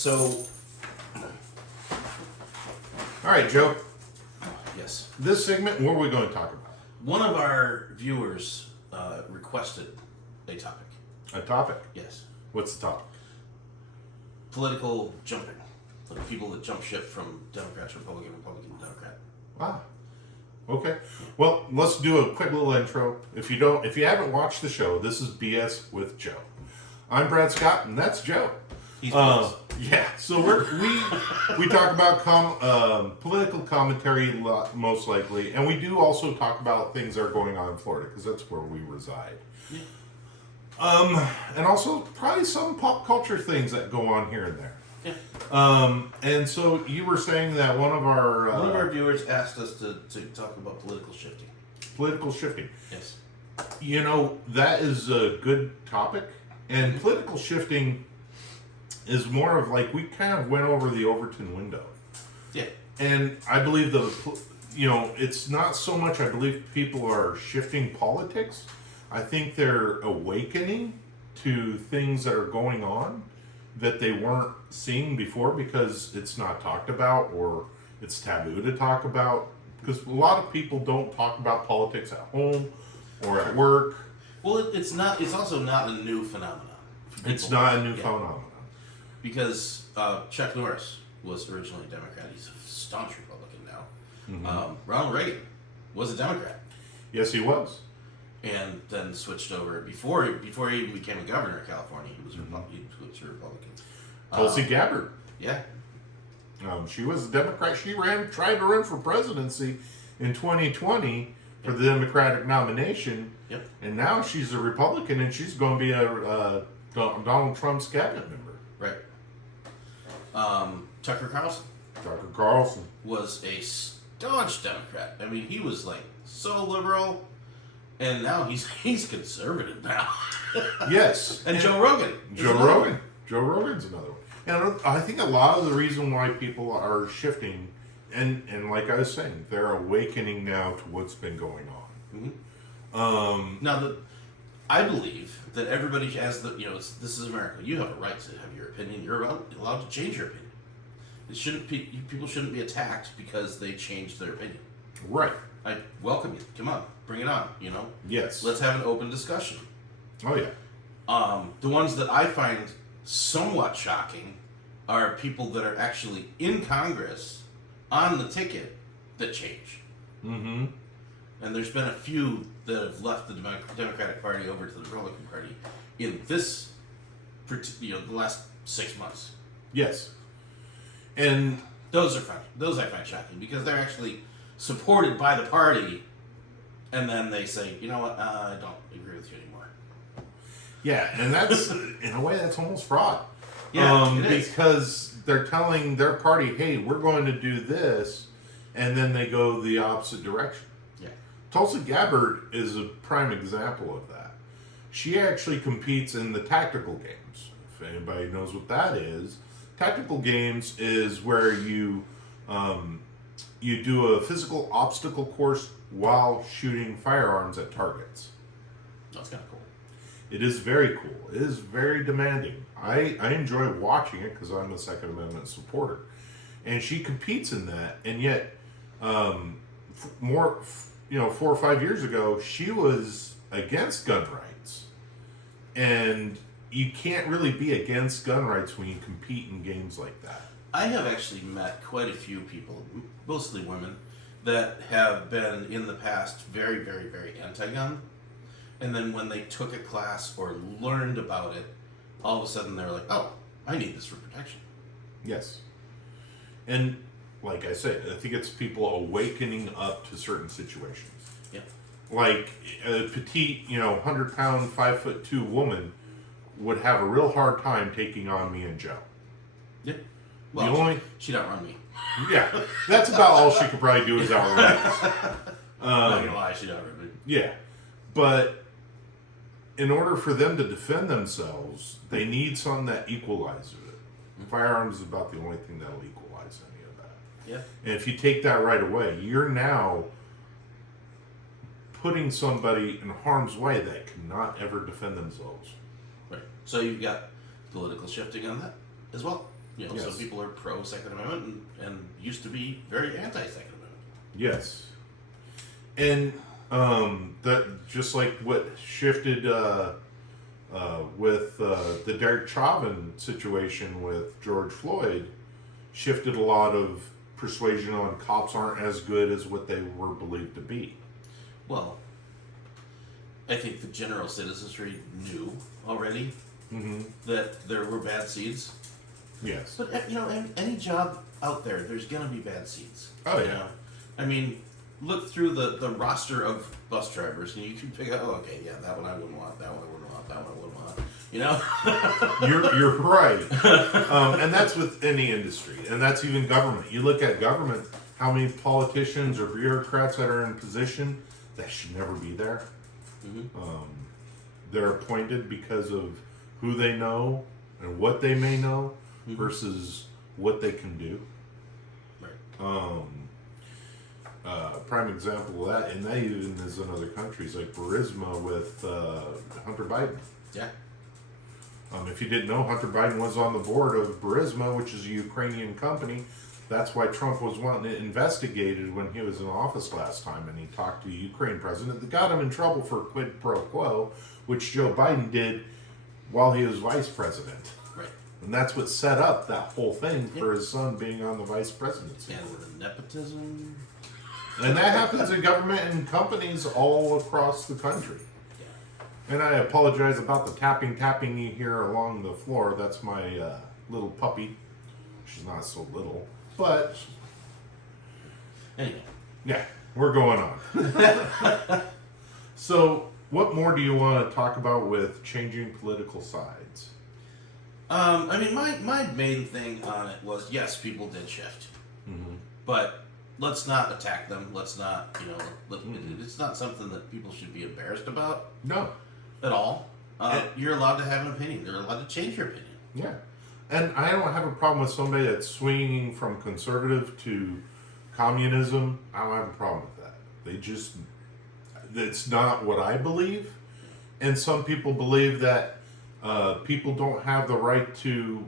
so... All right, Joe. Yes. This segment, what are we going to talk about? One of our viewers requested a topic. A topic? Yes. What's the topic? Political jumping. Like people that jump ship from Democrat to Republican, Republican to Democrat. Ah. Okay. Well, let's do a quick little intro. If you haven't watched the show, this is BS with Joe. I'm Brad Scott, and that's Joe. He's yeah. So we talk about political commentary most likely, and we do also talk about things that are going on in Florida because that's where we reside. Yeah. And also probably some pop culture things that go on here and there. Yeah. And so you were saying that one of our viewers asked us to talk about political shifting. Political shifting. Yes. You know, that is a good topic. And political shifting is more of like, we kind of went over the Overton window. Yeah. And I believe it's not so much, I believe people are shifting politics. I think they're awakening to things that are going on that they weren't seeing before because it's not talked about or it's taboo to talk about. Because a lot of people don't talk about politics at home or at work. Well, it's also not a new phenomenon. It's not a new phenomenon. Because Chuck Norris was originally a Democrat. He's a staunch Republican now. Mm-hmm. Ronald Reagan was a Democrat. Yes, he was. And then switched over before he even became a governor of California. He was he switched to Republican. Tulsi Gabbard. Yeah. She was a Democrat. She tried to run for presidency in 2020 for the Democratic nomination. Yep. And now she's a Republican, and she's going to be a Donald Trump's cabinet member. Right. Tucker Carlson. Tucker Carlson Was a staunch Democrat. I mean, he was like so liberal, and now he's conservative now. Yes. And Joe Rogan. Joe Rogan's another one. And I think a lot of the reason why people are shifting, and like I was saying, they're awakening now to what's been going on. Mm-hmm. Now, I believe that everybody has this is America. You have a right to have your opinion. You're allowed to change your opinion. People shouldn't be attacked because they changed their opinion. Right. I welcome you. Come on, bring it on. Yes. Let's have an open discussion. Oh yeah. The ones that I find somewhat shocking are people that are actually in Congress on the ticket that change. Mm-hmm. And there's been a few that have left the Democratic Party over to the Republican Party in the last 6 months. Yes. And those are fun. Those I find shocking because they're actually supported by the party, and then they say, you know what, I don't agree with you anymore. Yeah, and that's in a way that's almost fraud. Yeah, it is. Because they're telling their party, "Hey, we're going to do this," and then they go the opposite direction. Yeah, Tulsi Gabbard is a prime example of that. She actually competes in the tactical games. If anybody knows what that is, tactical games is where you do a physical obstacle course while shooting firearms at targets. that's kind of cool. It is very cool. It is very demanding. I enjoy watching it because I'm a Second Amendment supporter. And she competes in that. And yet, 4 or 5 years ago, she was against gun rights. And you can't really be against gun rights when you compete in games like that. I have actually met quite a few people, mostly women, that have been in the past very, very, very anti-gun. And then when they took a class or learned about it, all of a sudden they're like, oh, I need this for protection. Yes. And like I said, I think it's people awakening up to certain situations. Yeah. Like a petite, 100-pound, 5'2" woman would have a real hard time taking on me and Joe. Yeah. Well, she'd outrun me. Yeah. That's about all she could probably do is outrun us. Not gonna lie, she'd outrun me. Yeah. But in order for them to defend themselves, they need something that equalizes it. Firearms is about the only thing that'll equalize any of that. Yeah. And if you take that right away, you're now putting somebody in harm's way that cannot ever defend themselves. Right. So you've got political shifting on that as well. You know, Yes. some people are pro Second Amendment and used to be very anti Second Amendment. Yes. And that just like what shifted with the Derek Chauvin situation with George Floyd, shifted a lot of persuasion on cops aren't as good as what they were believed to be. Well, I think the general citizenry knew already that there were bad seeds. Yes. But you know, any job out there, there's gonna be bad seeds. Oh, you yeah. know? I mean, look through the roster of bus drivers, and you can pick out. Oh, okay, yeah, that one I wouldn't want. That one I wouldn't want. That one I wouldn't want. You know. You're right, and that's with any industry, and that's even government. You look at government, how many politicians or bureaucrats that are in position that should never be there. They're appointed because of who they know and what they may know versus what they can do. Right. Prime example of that, and that even is in other countries like Burisma with Hunter Biden. Yeah. If you didn't know, Hunter Biden was on the board of Burisma, which is a Ukrainian company. That's why Trump was wanting it investigated when he was in office last time, and he talked to the Ukraine president. That got him in trouble for quid pro quo, which Joe Biden did while he was vice president. Right. And that's what set up that whole thing for his son being on the vice presidency. And the nepotism. And that happens in government and companies all across the country. Yeah. And I apologize about the tapping you hear along the floor. That's my little puppy. She's not so little. But, Anyway. yeah, we're going on. So, what more do you want to talk about with changing political sides? I mean, my main thing on it was, yes, people did shift. But let's not attack them. Let's not, you know, it's not something that people should be embarrassed about No. at all. You're allowed to have an opinion. You're allowed to change your opinion. Yeah. And I don't have a problem with somebody that's swinging from conservative to communism. I don't have a problem with that. That's not what I believe. And some people believe that people don't have the right to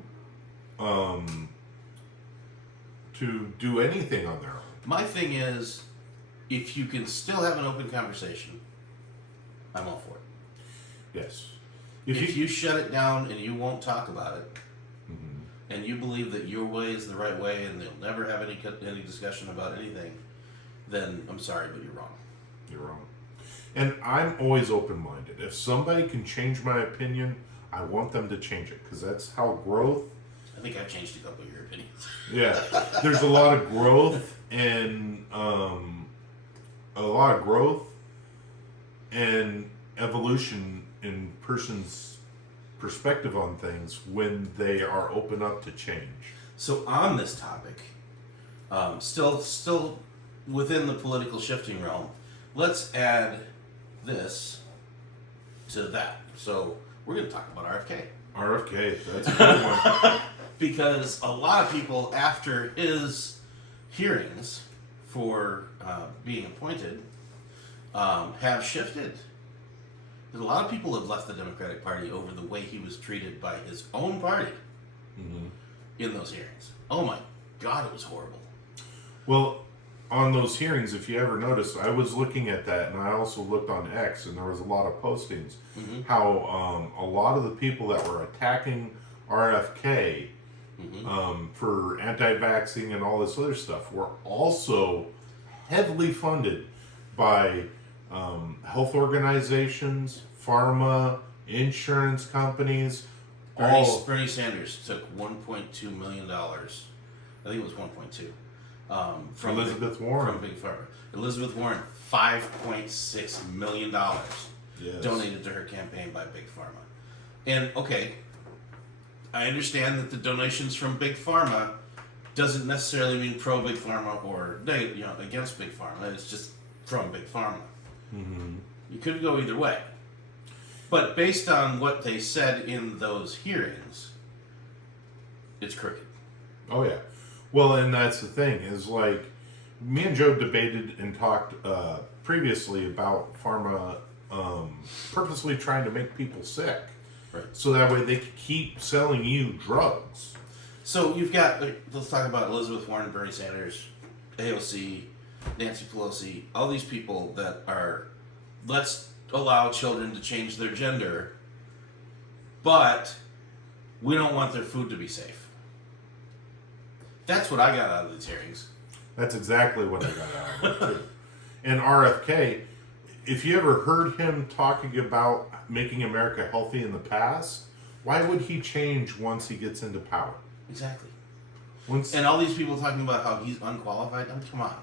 do anything on their own. My thing is, if you can still have an open conversation, I'm all for it. Yes. If you shut it down and you won't talk about it, and you believe that your way is the right way, and they'll never have any discussion about anything, then I'm sorry, but you're wrong. You're wrong. And I'm always open-minded. If somebody can change my opinion, I want them to change it, because that's how growth. I think I've changed a couple of your opinions. Yeah, there's a lot of growth and evolution in person's perspective on things when they are open up to change. So on this topic, still within the political shifting realm, let's add this to that. So we're going to talk about RFK. RFK, that's a good one. Because a lot of people, after his hearings for being appointed, have shifted. Because a lot of people have left the Democratic Party over the way he was treated by his own party in those hearings. Oh my God, it was horrible. Well, on those hearings, if you ever notice, I was looking at that, and I also looked on X, and there was a lot of postings, how a lot of the people that were attacking RFK for anti-vaxxing and all this other stuff were also heavily funded by health organizations, pharma, insurance companies. Bernie Sanders took $1.2 million. I think it was 1.2. From Elizabeth Warren. From Big Pharma. Elizabeth Warren, $5.6 million donated to her campaign by Big Pharma. And okay, I understand that the donations from Big Pharma doesn't necessarily mean pro Big Pharma or against Big Pharma. It's just from Big Pharma. You could go either way. But based on what they said in those hearings, it's crooked. Oh yeah. Well, and that's the thing, is like, me and Joe debated and talked previously about pharma purposely trying to make people sick. Right. So that way they could keep selling you drugs. So you've got, let's talk about Elizabeth Warren, Bernie Sanders, AOC, Nancy Pelosi, all these people that are, let's allow children to change their gender, but we don't want their food to be safe. That's what I got out of these hearings. That's exactly what I got out of it too. And RFK, if you ever heard him talking about making America healthy in the past, why would he change once he gets into power? Exactly. Once, And all these people talking about how he's unqualified. I mean, come on.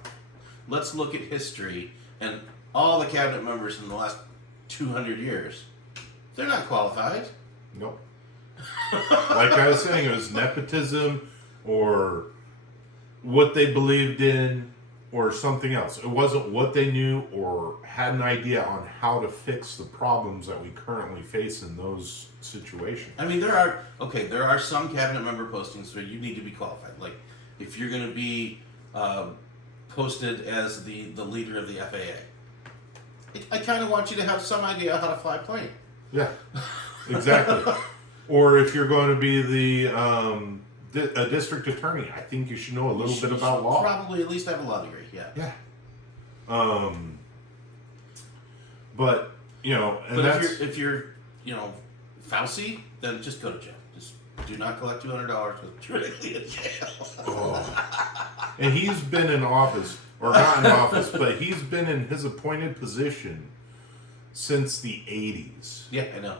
Let's look at history and all the cabinet members in the last 200 years. They're not qualified. nope. Like I was saying, it was nepotism or what they believed in or something else. It wasn't what they knew or had an idea on how to fix the problems that we currently face in those situations. I mean, there are some cabinet member postings where you need to be qualified. Like, if you're going to be posted as the leader of the FAA, I kind of want you to have some idea how to fly a plane. Yeah, exactly. Or if you're going to be a district attorney, I think you should know a little bit about law. Probably at least have a law degree. Yeah. Yeah. But you know, and But that's if you're Fauci, then just go to jail. Just do not collect $200. Go directly to jail. and he's been in office, or not in office, but he's been in his appointed position since the 80s. Yeah, I know.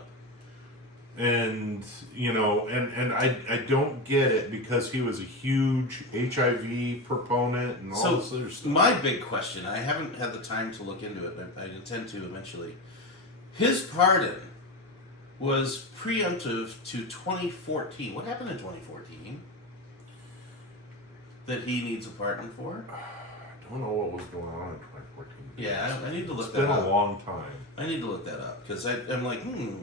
And you know, and I don't get it because he was a huge HIV proponent and all this other stuff. My big question, I haven't had the time to look into it, but I intend to eventually. His pardon was preemptive to 2014. What happened in 2014 that he needs a pardon for? I don't know what was going on in 2014. Yeah, I need to look It's that been up. a long time. I need to look that up because I'm like,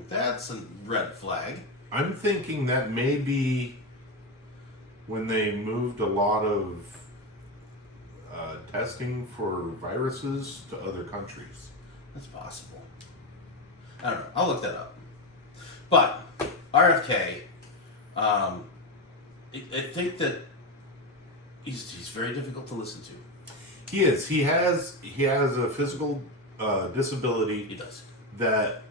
that's a red flag. I'm thinking that maybe when they moved a lot of testing for viruses to other countries. That's possible. I don't know. I'll look that up. But RFK, I think that he's very difficult to listen to. He is. He has a physical disability He does. that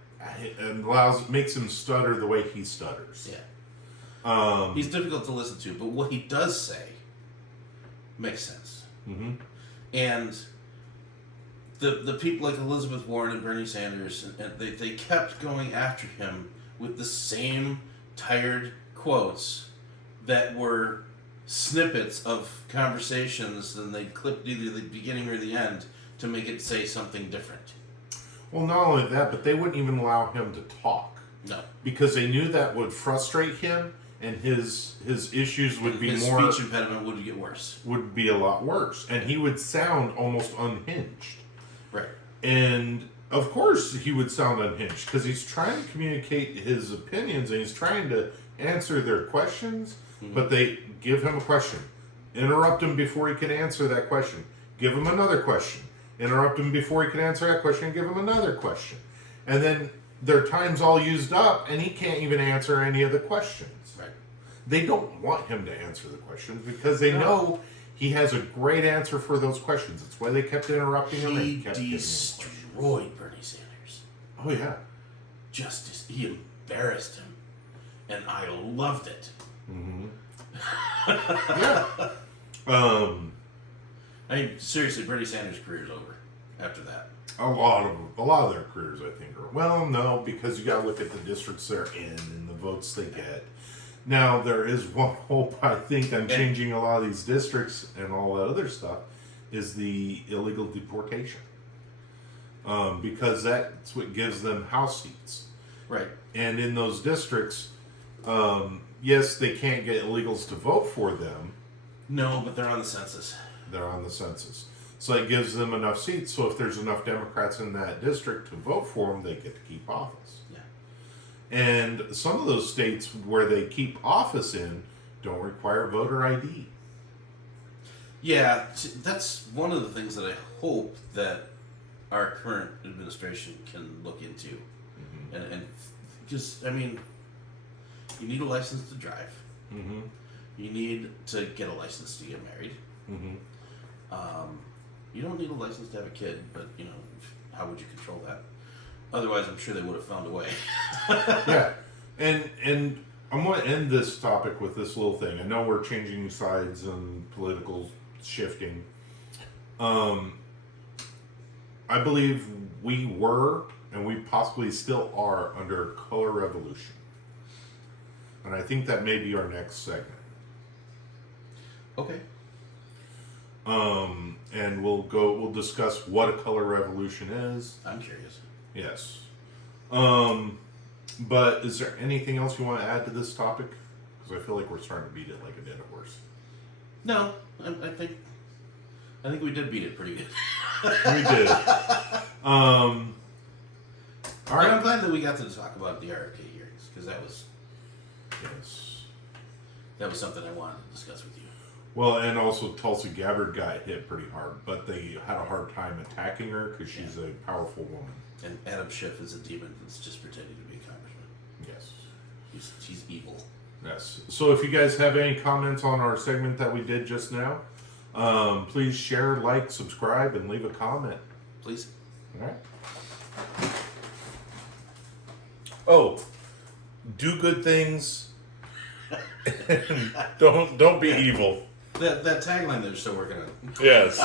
makes him stutter the way he stutters. Yeah. He's difficult to listen to, but what he does say makes sense. Mm-hmm. And the people like Elizabeth Warren and Bernie Sanders, and they kept going after him with the same tired quotes that were snippets of conversations, and they clipped either the beginning or the end to make it say something different. Well, not only that, but they wouldn't even allow him to talk. No. Because they knew that would frustrate him, and his issues would be His more speech impediment would get worse. would be a lot worse, and he would sound almost unhinged. Right. And of course, he would sound unhinged because he's trying to communicate his opinions and he's trying to answer their questions. Mm-hmm. But they give him a question, interrupt him before he can answer that question, give him another question, interrupt him before he can answer that question, give him another question, and then their time's all used up, and he can't even answer any of the questions. Right. They don't want him to answer the questions because they know he has a great answer for those questions. That's why they kept interrupting him. He And kept giving him destroyed Bernie Sanders. Oh yeah. He embarrassed him, and I loved it. Mm-hmm. Yeah. I mean, seriously, Bernie Sanders' career's over after that. A lot of their careers, I think, are no, because you got to look at the districts they're in and the votes they get. Now there is one hope. I think I'm changing a lot of these districts and all that other stuff is the illegal deportation, because that's what gives them House seats. Right. And in those districts, yes, they can't get illegals to vote for them. No, but they're on the census. They're on the census. So it gives them enough seats. So if there's enough Democrats in that district to vote for them, they get to keep office. Yeah. And some of those states where they keep office in don't require voter ID. Yeah, that's one of the things that I hope that our current administration can look into. Mm-hmm. And just, I mean, you need a license to drive. Mm-hmm. You need to get a license to get married. Mm-hmm. You don't need a license to have a kid, but how would you control that? Otherwise, I'm sure they would have found a way. Yeah, and I'm going to end this topic with this little thing. I know we're changing sides and political shifting. I believe we were, and we possibly still are, under a color revolution. And I think that may be our next segment. Okay. And we'll discuss what a color revolution is. I'm curious. Yes. But is there anything else you want to add to this topic? Because I feel like we're starting to beat it like a dead horse. No, I think we did beat it pretty good. We did. All But right. I'm glad that we got to talk about the RFK hearings, because Yes. that was something I wanted to discuss with you. Well, and also Tulsi Gabbard got hit pretty hard, but they had a hard time attacking her because she's a powerful woman. And Adam Schiff is a demon that's just pretending to be a congressman. Yes. He's evil. Yes. So if you guys have any comments on our segment that we did just now, please share, like, subscribe, and leave a comment. Please. All right. Oh, do good things. don't be evil. That tagline they're still working on. Yes.